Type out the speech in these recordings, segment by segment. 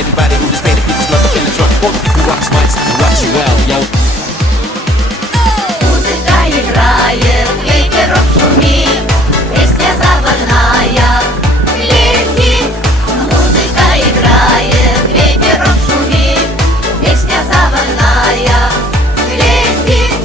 everybody who just paid the people's love up in the trunk. All the people watch mics and watch you well, yo. Музыка играет, ветерок шумит, песня заводная летит. Музыка играет, ветерок шумит, песня заводная летит.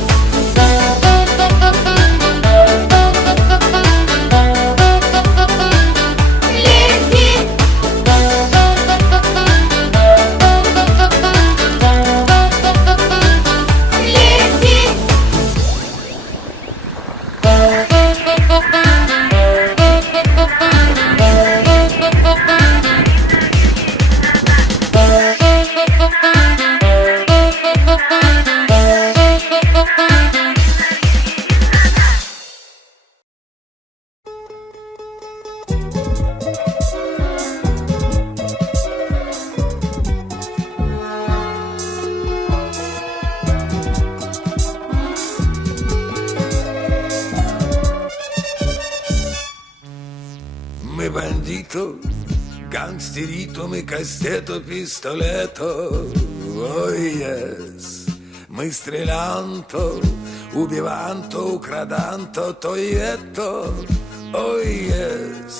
Мы бандито, гангстерито, мы кастето, пистолето. Ой, yes. Мы стрелянто, убиванто, украданто, тоието. Ой, yes.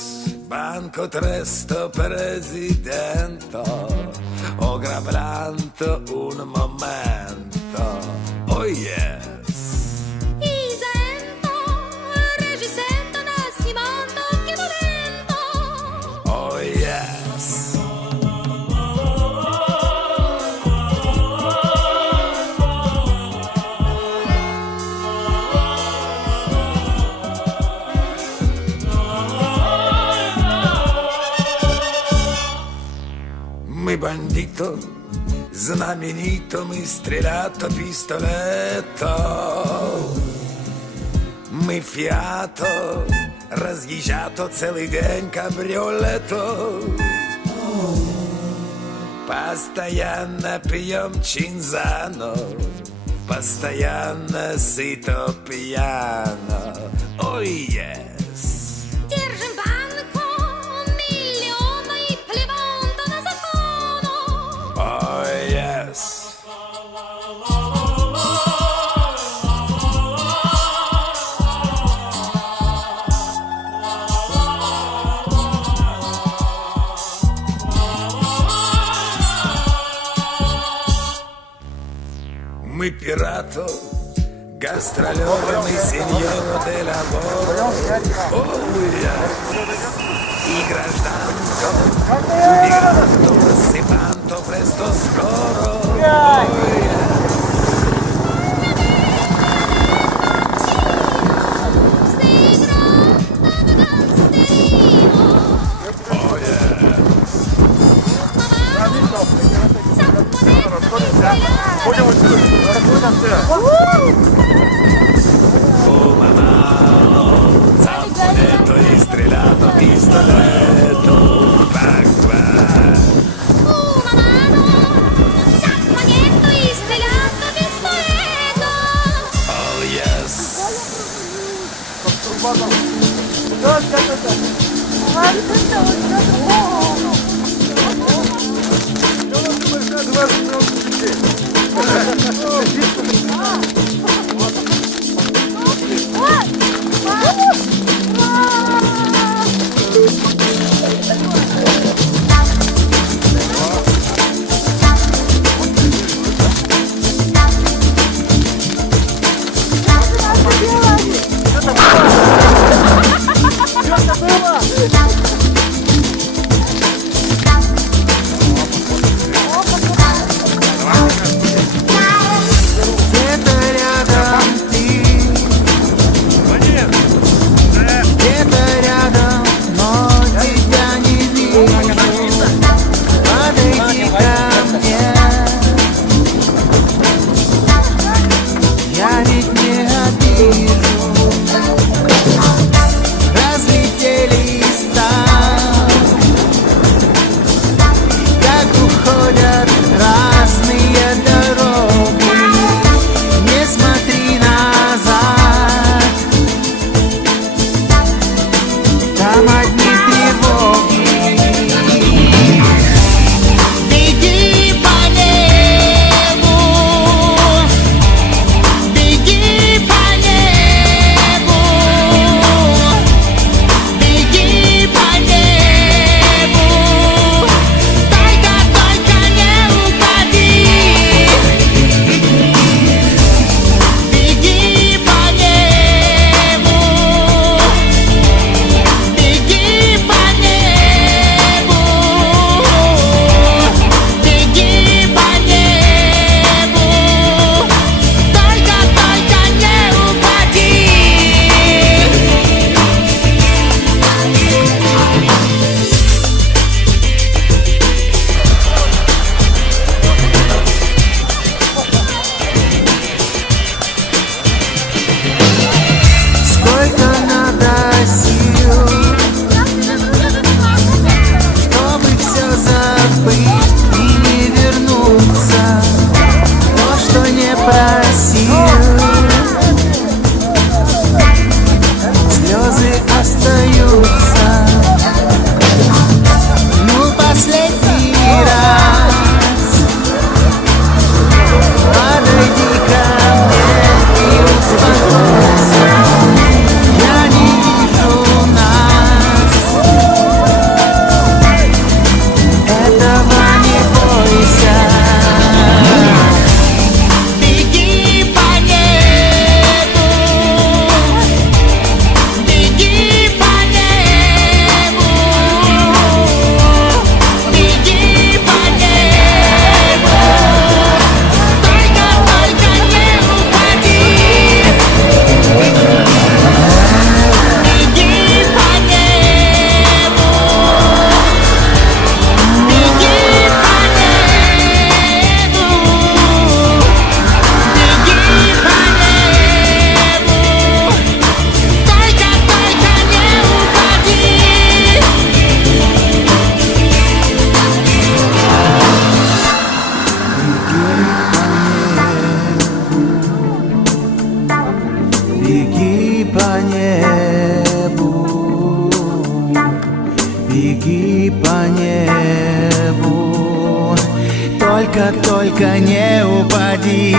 Banco tresto presidento, ogravlanto un momento. Oh yes. Isento, regisento, nascimento, che volento. Oh yes. Мы бандито, знаменито, мы стрелято, пистолето. Мы фиато, разъезжато целый день кабриолето. Постоянно пьем чинзано, постоянно сыто пьяно. Ой, yes. Держим банку, миллиона и плеванта на закону. Ой, yes. Мы пирато, гастролеры, мы сеньоро де ламор. Ой, и гражданко, убиганто, сипанто, престо скоро. Ой, oh mamma, zapponetto e strellato, pistoletto, bagua. Una mano, zampanietto e stellato pistoletto. Oh yes. Разлетелись там беги по небу, только не упади.